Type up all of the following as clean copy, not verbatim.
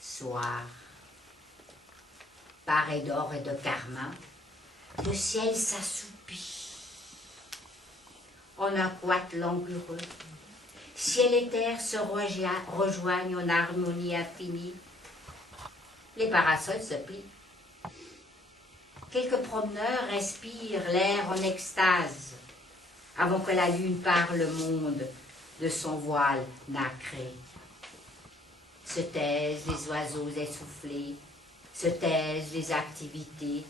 Soir, paré d'or et de carmin, le ciel s'assoupit en un quarte langoureux. Ciel et terre se rejoignent en harmonie infinie. Les parasols se plient. Quelques promeneurs respirent l'air en extase avant que la lune parle le monde de son voile nacré. Se taisent les oiseaux essoufflés, se taisent les activités.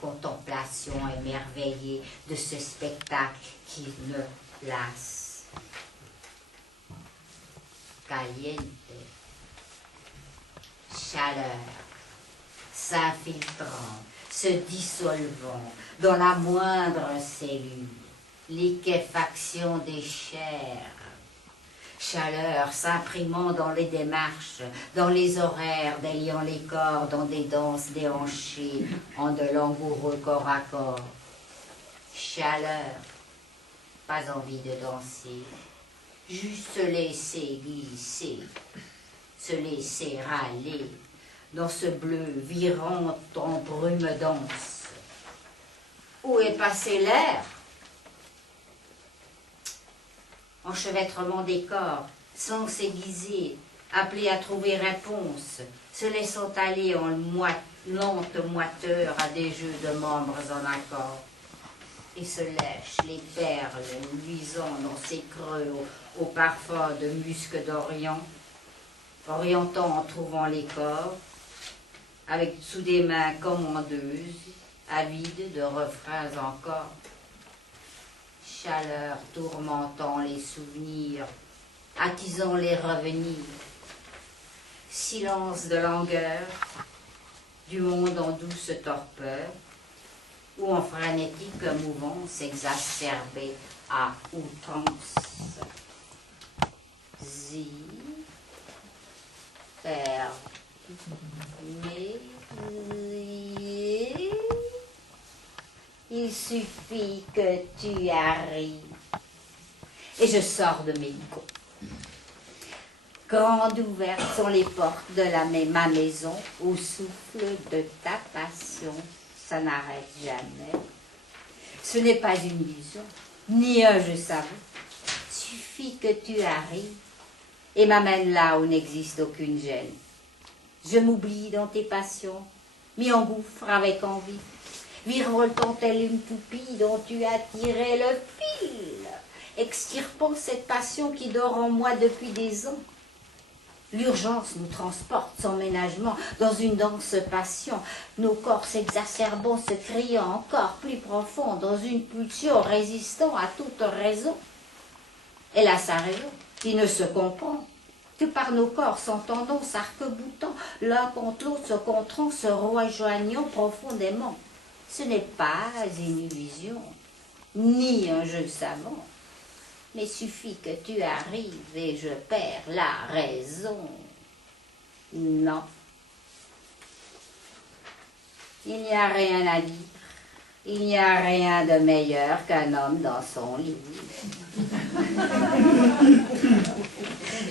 Contemplation émerveillée de ce spectacle qui me lasse. Caliente, chaleur, s'infiltrant, se dissolvant dans la moindre cellule, liquéfaction des chairs, chaleur s'imprimant dans les démarches, dans les horaires, déliant les corps dans des danses déhanchées, en de langoureux corps à corps. Chaleur, pas envie de danser, juste se laisser glisser, se laisser râler dans ce bleu virant en brume dense. Où est passé l'air? Enchevêtrement des corps, sans s'aiguiser, appelé à trouver réponse, se laissant aller en lente moiteur à des jeux de membres en accord, et se lèche les perles luisant dans ses creux au parfum de musc d'Orient, orientant en trouvant les corps, avec sous des mains commandeuses, avides de refrains encore. Chaleur tourmentant les souvenirs, attisant les revenirs. Silence de langueur, du monde en douce torpeur, ou en frénétique mouvance exacerbée à outrance. Zi, per, mais, il suffit que tu arrives. Et je sors de mes gonds. Grandes ouvertes sont les portes de ma maison, au souffle de ta passion, ça n'arrête jamais. Ce n'est pas une illusion, ni un je savais. Suffit que tu arrives et m'amènes là où n'existe aucune gêne. Je m'oublie dans tes passions, m'y engouffre avec envie, virevoltant telle une toupie dont tu as tiré le fil, extirpant cette passion qui dort en moi depuis des ans. L'urgence nous transporte sans ménagement dans une dense passion, nos corps s'exacerbant, se criant encore plus profond dans une pulsion résistant à toute raison. Elle a sa raison, qui ne se comprend que par nos corps s'entendant, s'arc-boutant, l'un contre l'autre, se contrant, se rejoignant profondément. Ce n'est pas une illusion, ni un jeu savant, mais suffit que tu arrives et je perds la raison. Non. Il n'y a rien à dire. Il n'y a rien de meilleur qu'un homme dans son lit.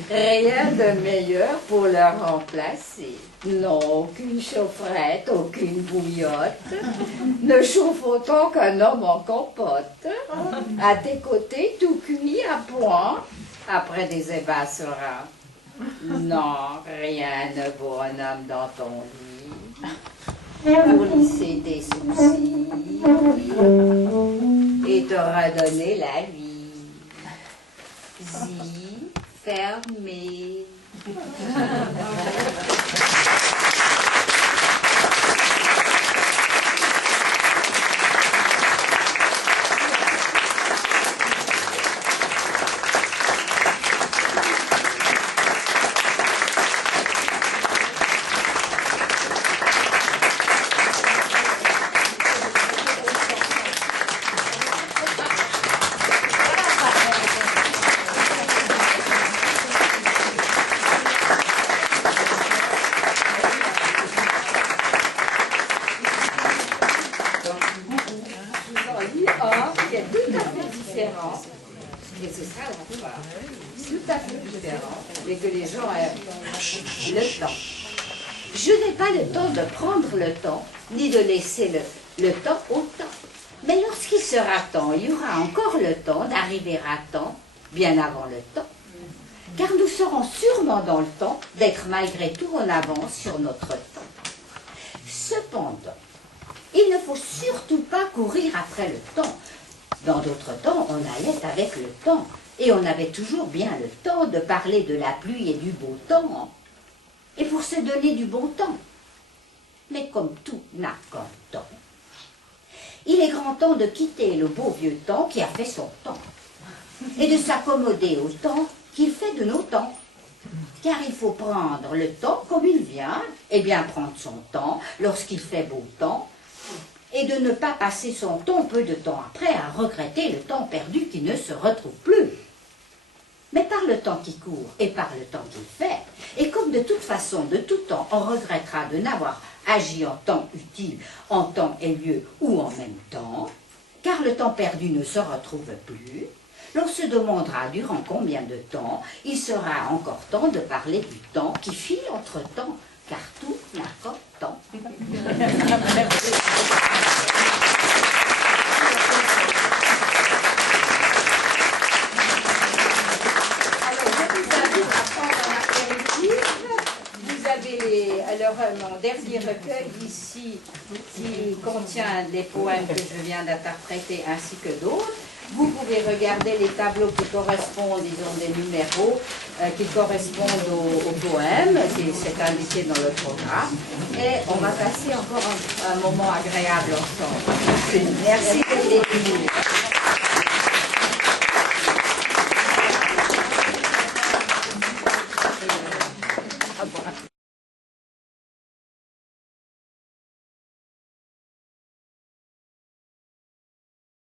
Rien de meilleur pour le remplacer. Non, aucune chaufferette, aucune bouillotte ne chauffe autant qu'un homme en compote. À tes côtés, tout cuit à point, après des ébats sereins. Non, rien ne vaut un homme dans ton lit pour lisser tes soucis et te redonner la vie. Zi, fermé. Et ce sera la fin. Tout à fait différent. Mais que les gens aient le temps. Je n'ai pas le temps de prendre le temps, ni de laisser le temps au temps. Mais lorsqu'il sera temps, il y aura encore le temps d'arriver à temps, bien avant le temps. Car nous serons sûrement dans le temps d'être malgré tout en avance sur notre temps. Cependant, il ne faut surtout pas courir après le temps. Dans d'autres temps, on allait avec le temps, et on avait toujours bien le temps de parler de la pluie et du beau temps, et pour se donner du bon temps. Mais comme tout n'a qu'un temps, il est grand temps de quitter le beau vieux temps qui a fait son temps, et de s'accommoder au temps qu'il fait de nos temps. Car il faut prendre le temps comme il vient, et bien prendre son temps lorsqu'il fait beau temps, et de ne pas passer son temps peu de temps après à regretter le temps perdu qui ne se retrouve plus. Mais par le temps qui court et par le temps qu'il fait, et comme de toute façon, de tout temps, on regrettera de n'avoir agi en temps utile, en temps et lieu ou en même temps, car le temps perdu ne se retrouve plus, l'on se demandera durant combien de temps il sera encore temps de parler du temps qui file entre temps, car tout n'a qu'un temps. Alors, mon dernier recueil ici, qui contient des poèmes que je viens d'interpréter ainsi que d'autres. Vous pouvez regarder les tableaux qui correspondent, disons, des numéros qui correspondent aux poèmes, c'est indiqué dans le programme. Et on va passer encore un moment agréable ensemble. Merci de l'écouter.